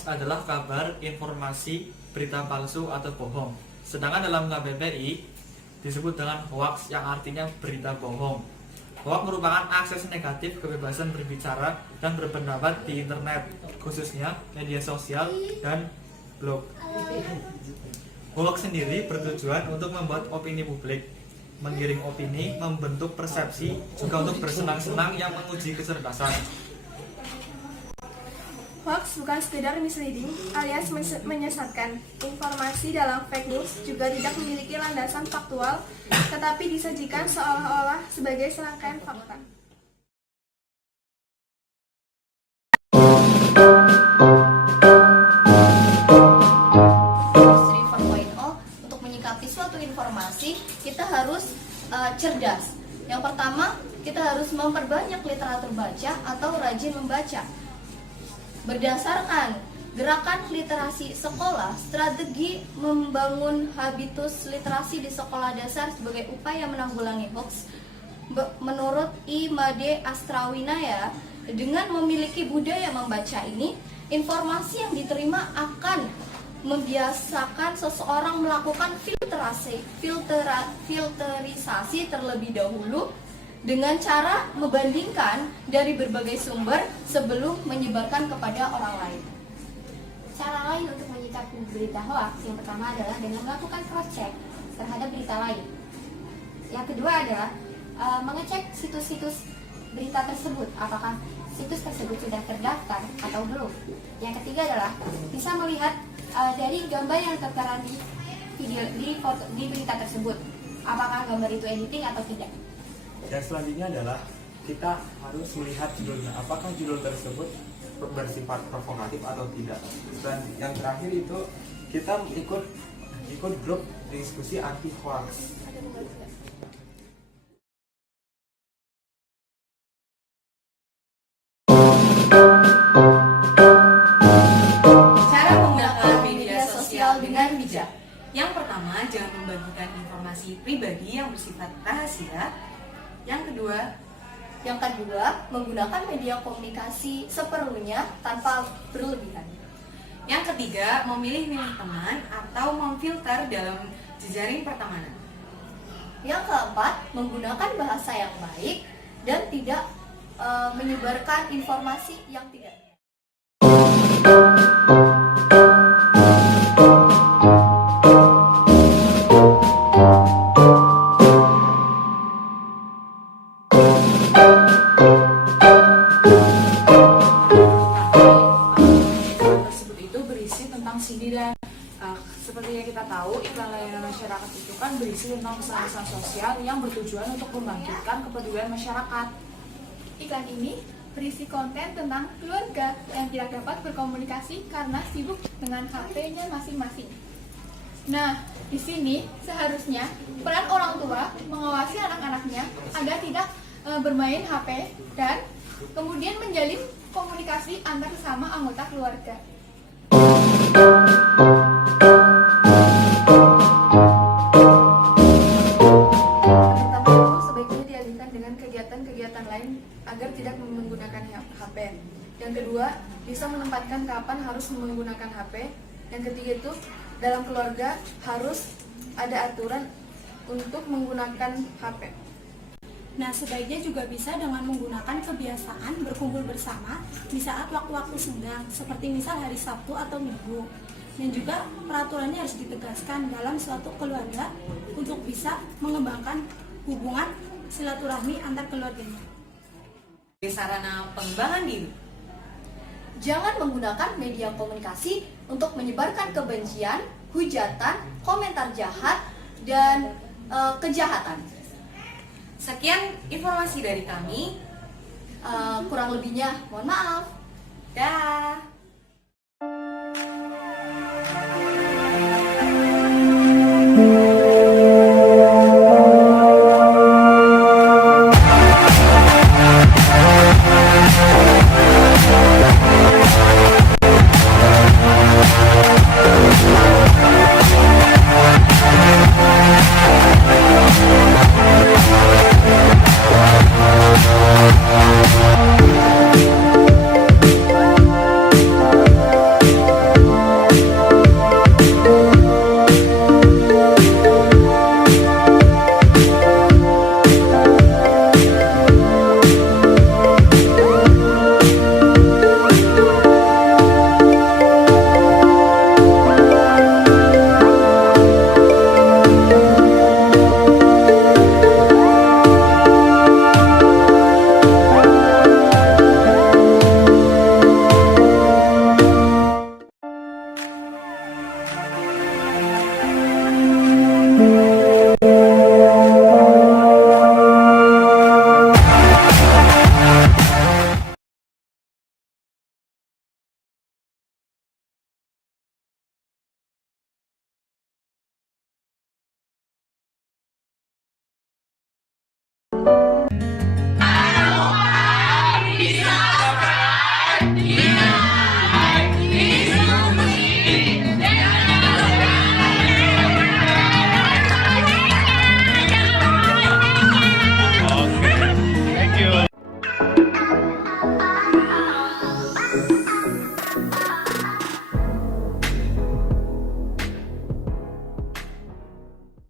Hoax adalah kabar, informasi, berita palsu atau bohong. Sedangkan dalam KBBI disebut dengan hoax yang artinya berita bohong. Hoax merupakan akses negatif kebebasan berbicara dan berpendapat di internet, khususnya media sosial dan blog. Hoax sendiri bertujuan untuk membuat opini publik, menggiring opini, membentuk persepsi, juga untuk bersenang-senang yang menguji kecerdasan. Hoax bukan sekedar misleading alias menyesatkan. Informasi dalam fake news juga tidak memiliki landasan faktual, tetapi disajikan seolah-olah sebagai serangkaian fakta. Industri 4.0 untuk menyikapi suatu informasi kita harus cerdas. Yang pertama, kita harus memperbanyak literatur baca atau rajin membaca. Berdasarkan gerakan literasi sekolah, strategi membangun habitus literasi di sekolah dasar sebagai upaya menanggulangi hoax. Menurut Imade Astrawinaya, dengan memiliki budaya membaca ini, informasi yang diterima akan membiasakan seseorang melakukan filterisasi terlebih dahulu dengan cara membandingkan dari berbagai sumber sebelum menyebarkan kepada orang lain. Cara lain untuk menyikapi berita hoax yang pertama adalah dengan melakukan cross-check terhadap berita lain. Yang kedua adalah mengecek situs-situs berita tersebut, apakah situs tersebut sudah terdaftar atau belum. Yang ketiga adalah bisa melihat dari gambar yang tertera di berita tersebut, apakah gambar itu editing atau tidak. Dan selanjutnya adalah kita harus melihat judulnya, apakah judul tersebut bersifat provokatif atau tidak. Dan yang terakhir itu kita ikut grup diskusi anti hoax. Cara menggunakan media sosial dengan bijak. Yang pertama, jangan membagikan informasi pribadi yang bersifat rahasia. Yang kedua, Menggunakan media komunikasi seperlunya tanpa berlebihan. Yang ketiga, memilih teman atau memfilter dalam jejaring pertemanan. Yang keempat, menggunakan bahasa yang baik dan tidak menyebarkan informasi yang tidak. Tersebut itu berisi tentang sindiran. Seperti yang kita tahu, iklan layanan masyarakat itu kan berisi tentang pesan-pesan sosial yang bertujuan untuk membangkitkan kepedulian masyarakat. Iklan ini berisi konten tentang keluarga yang tidak dapat berkomunikasi karena sibuk dengan HP-nya masing-masing. Nah, di sini seharusnya peran orang tua mengawasi anak-anaknya agar tidak bermain HP dan kemudian menjalin komunikasi antar sesama anggota keluarga. Pertama itu sebaiknya dialihkan dengan kegiatan-kegiatan lain agar tidak menggunakan HP. Yang kedua, bisa menempatkan kapan harus menggunakan HP. Yang ketiga itu, dalam keluarga harus ada aturan untuk menggunakan HP. Nah, sebaiknya juga bisa dengan menggunakan kebiasaan berkumpul bersama di saat waktu-waktu senggang, seperti misal hari Sabtu atau Minggu. Dan juga peraturannya harus ditegaskan dalam suatu keluarga untuk bisa mengembangkan hubungan silaturahmi antar keluarganya. Sarana pengembangan diri. Jangan menggunakan media komunikasi untuk menyebarkan kebencian, hujatan, komentar jahat, dan kejahatan. Sekian informasi dari kami. Kurang lebihnya, mohon maaf. Dah.